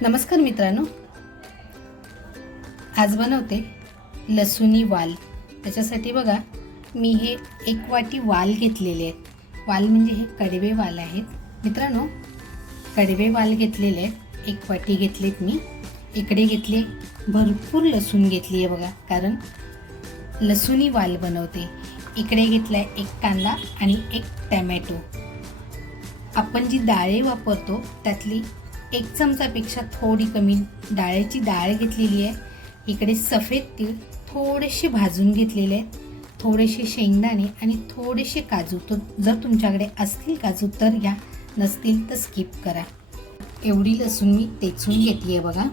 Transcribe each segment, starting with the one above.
नमस्कार मित्रांनो. आज बनवते लसुनी वाल. त्याच्यासाठी बघा मी हे एक वाटी वाल घेतलेले आहेत. वाल म्हणजे हे कडवे वाल आहेत. मित्रांनो कडवे वाल घेतलेले आहेत. एक वाटी घेतलेत मी. इकडे घेतले भरपूर लसूण घेतली आहे बघा कारण लसुनी वाल बनवते. इकडे घेतला आहे एक कांदा आणि एक टॅमॅटो. आपण जी डाळे वापरतो त्यातली एक चमचापेक्षा थोडी कमी डाळ्याची डाळ घेतलेली आहे. इकडे सफेद तीळ थोडेसे भाजून घेतलेले आहेत. थोडेसे शेंगदाणे आणि थोडेसे काजू. तो जर तुमच्याकडे असतील काजू तर घ्या नसतील तर स्किप करा. एवढी लसूण मी तेचून घेतली आहे बघा.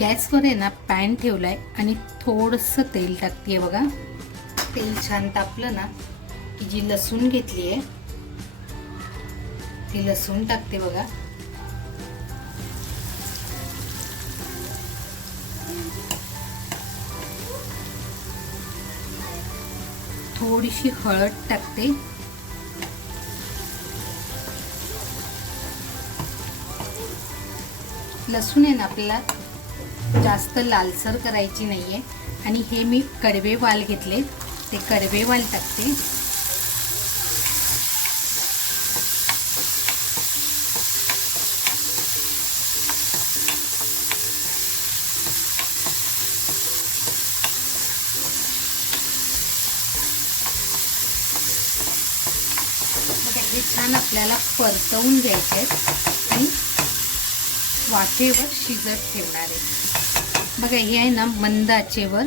गॅसवर आहे ना पॅन ठेवला आहे आणि थोडंसं तेल टाकते बघा. तेल छान तापलं ना की जी लसूण घेतली आहे ती लसूण टाकते बघा. थोडीशी हळद टाकते. लसूण आहे ना आपल्याला जास्त लालसर करायची नाही आहे आणि हे मी कडवे वाल घेतले. ते कडवे वाल टाकते हे छान आपल्याला परतवून घ्यायचे आहेत. आणि वाफेवर शिजत ठेवणार आहे. बघा हे आहे ना मंद आचेवर.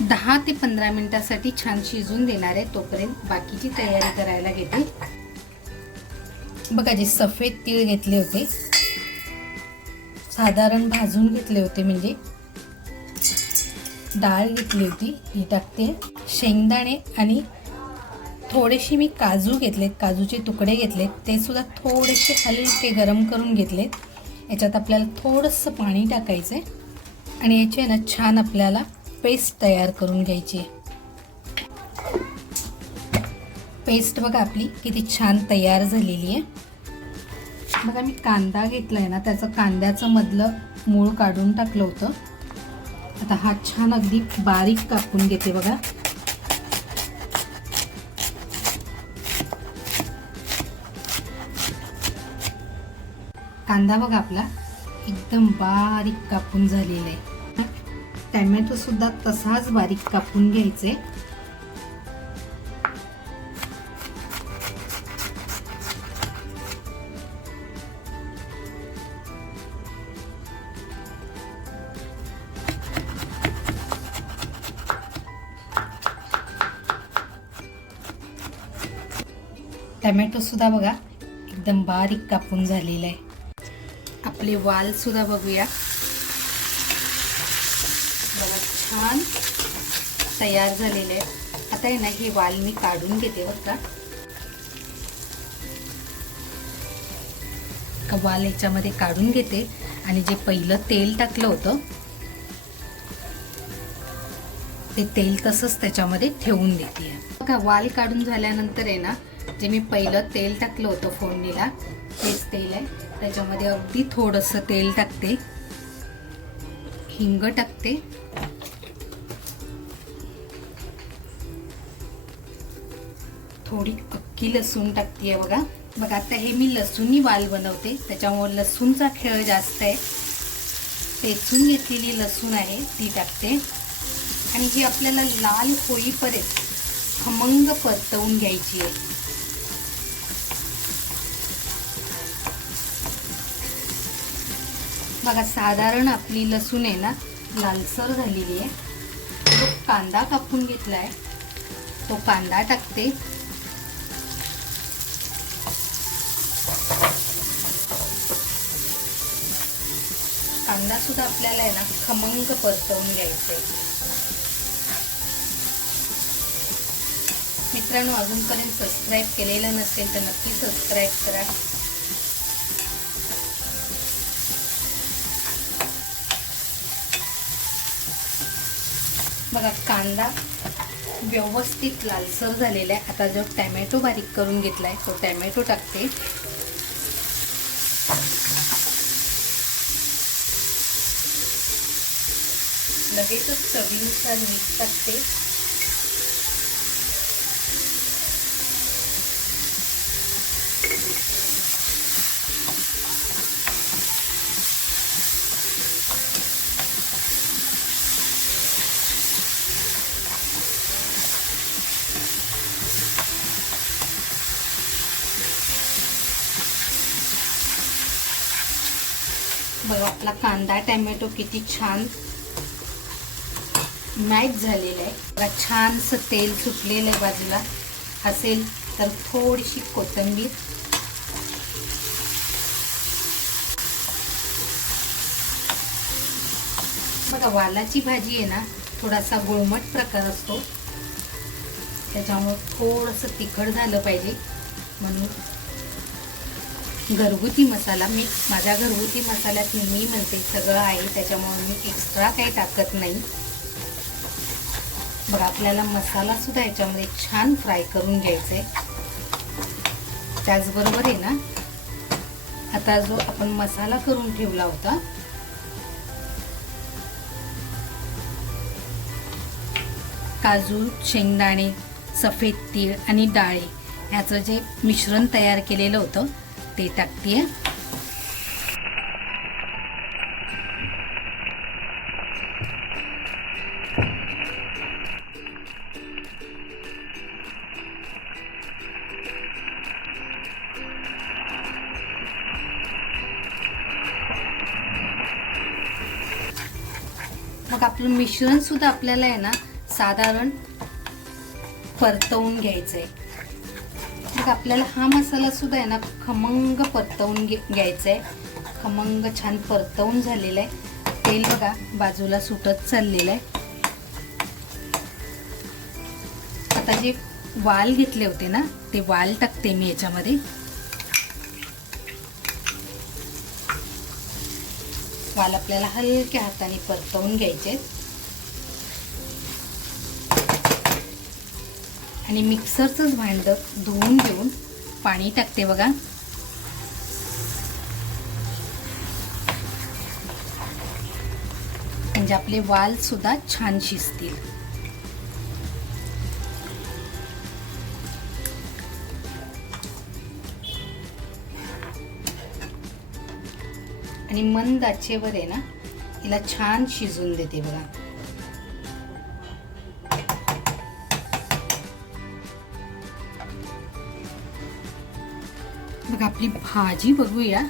दहा ते पंधरा मिनिटासाठी छान शिजून देणार आहे तोपर्यंत बाकीची तयारी करायला घेते. बघा जे सफेद तीळ घेतले होते साधारण भाजून घेतले होते म्हणजे. डाळ घेतली होती ही टाकते. शेंगदाणे आणि थोडेसे मी काजू घेतलेत काजूचे तुकडे घेतलेत ते सुद्धा थोडेसे हलके गरम करून घेतलेत. याच्यात आपल्याला थोडंसं पाणी टाकायचं आहे आणि याची आहे ना छान आपल्याला पेस्ट तयार करून घ्यायची आहे. पेस्ट बघा आपली किती छान तयार झालेली आहे. बघा मी कांदा घेतला आहे ना त्याचं कांद्याचं मधलं मूळ काढून टाकलं होतं. आता हा छान अगदी बारीक कापून घेते बघा. कांदा बघा आपला. एकदम बारीक कापून झालेला आहे. टॅमॅटो सुद्धा तसाच बारीक कापून घ्यायचे. टॅमॅटो सुद्धा बघा एकदम बारीक कापून झालेला आहे. आपले वाल सुद्धा बघूया. बघा छान तयार झालेले आता आहे ना हे वाल मी काढून घेते बरं का वाल याच्यामध्ये काढून घेते. आणि जे पहिलं तेल टाकलं होतं ते तेल तसंच त्याच्यामध्ये ठेवून देते. बघा वाल काढून झाल्यानंतर आहे ना जे मी पहिलं तेल टाकलं होतं फोडणीला हेच तेल आहे. त्याच्यामध्ये अगदी थोडंसं तेल टाकते. हिंग टाकते. थोडी अक्की लसूण टाकते बघा. बघा आता हे मी लसूणी वाल बनवते. त्याच्यामुळे लसूणचा खेळ जास्त आहे. टेचून घेतलेली लसूण आहे ती टाकते. आणि ही आपल्याला लाल होईपर्यंत खमंग परतवून घ्यायची आहे. बघा साधारण आपली लसूण आहे ना लालसर झालेली आहे. जो कांदा कापून घेतला आहे तो कांदा टाकते. कांदा सुद्धा आपल्याला आहे ना खमंग परतवून घ्यायचा आहे मित्रांनो अजूनपर्यंत सबस्क्राईब केलेलं नसेल तर नक्की सबस्क्राईब करा. बघा कांदा व्यवस्थित लालसर झालेला आहे. आता जो टॅमॅटो बारीक करून घेतला आहे तो टॅमॅटो टाकते. लगेचच चवीनुसार मीठ टाकते. बघा आपला कांदा टॅमॅटो किती छान मॅच झालेलं आहे. बघा छानसं तेल सुटलेलं आहे बाजूला. असेल तर थोडीशी कोथिंबीर. बघा वालाची भाजी आहे ना थोडासा गुळमट प्रकार असतो. त्याच्यामुळं थोडंसं तिखट झालं पाहिजे. म्हणून घरगुती मसाला मी माझ्या घरगुती मसाल्यात मी म्हणते सगळं आहे त्याच्यामुळे मी एक्स्ट्रा काही टाकत नाही. बघा आपल्याला मसालासुद्धा याच्यामध्ये छान फ्राय करून घ्यायचा आहे त्याचबरोबर आहे ना आता जो आपण मसाला करून ठेवला होता काजू शेंगदाणे सफेद तीळ आणि डाळे ह्याचं जे मिश्रण तयार केलेलं होतं ते टाकते मग आपलं मिश्रण सुद्धा आपल्याला आहे ना साधारण परतवून घ्यायचं आहे आपल्याला हा मसाला सुद्धा आहे ना खमंग परतवून घे घ्यायचा आहे खमंग छान परतवून झालेला आहे तेल बघा बाजूला सुटत चाललेलं आहे आता जे वाल घेतले होते ना ते वाल टाकते मी याच्यामध्ये. वाल आपल्याला हलक्या हाताने परतवून घ्यायचे आहेत आणि मिक्सरचंच भांडं धुवून घेऊन पाणी टाकते बघा. म्हणजे आपले वाल सुद्धा छान शिजतील. आणि मंद आचेवर आहे ना हिला छान शिजून देते बघा. बघा आपली भाजी बघूया.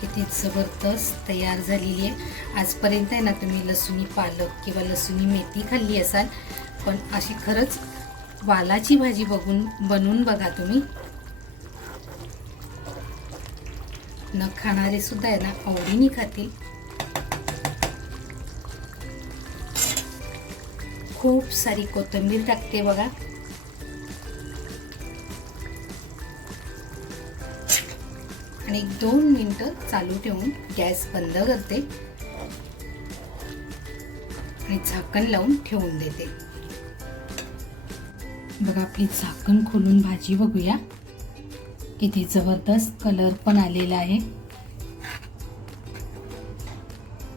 किती जबरदस्त तयार झालेली आहे. आजपर्यंत आहे ना तुम्ही लसुणी पालक किंवा लसुणी मेथी खाल्ली असाल पण अशी खरंच वालाची भाजी बघून बनवून बघा तुम्ही. न खाणारे सुद्धा आहे ना आवडीने खातील. खूप सारी कोथिंबीर टाकते बघा. आणि एक दोन मिनटं चालू ठेवून गॅस बंद करते. आणि झाकण लावून ठेवून देते. बघा आपली झाकण खोलून भाजी बघूया. किती जबरदस्त कलर पण आलेला आहे.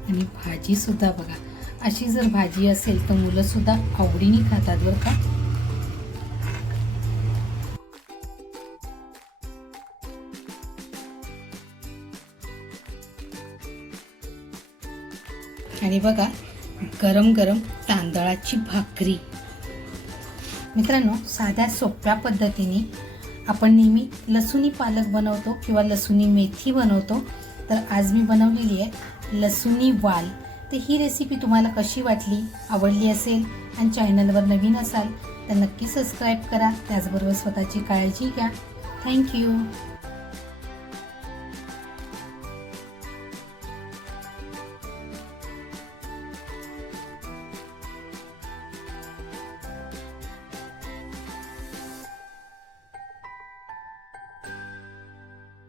आणि भाजी सुद्धा बघा अशी जर भाजी असेल तर मुलं सुद्धा आवडीने खातात बरं का. आणि बघा गरम गरम तांदळाची भाकरी. मित्रांनो साध्या सोप्या पद्धतीने आपण नेहमी लसुणी पालक बनवतो किंवा लसुणी मेथी बनवतो. तर आज मी बनवलेली आहे लसुणी वाल. तर ही रेसिपी तुम्हाला कशी वाटली आवडली असेल आणि चॅनलवर नवीन असाल तर नक्की सबस्क्राईब करा. त्याचबरोबर स्वतःची काळजी घ्या. थँक्यू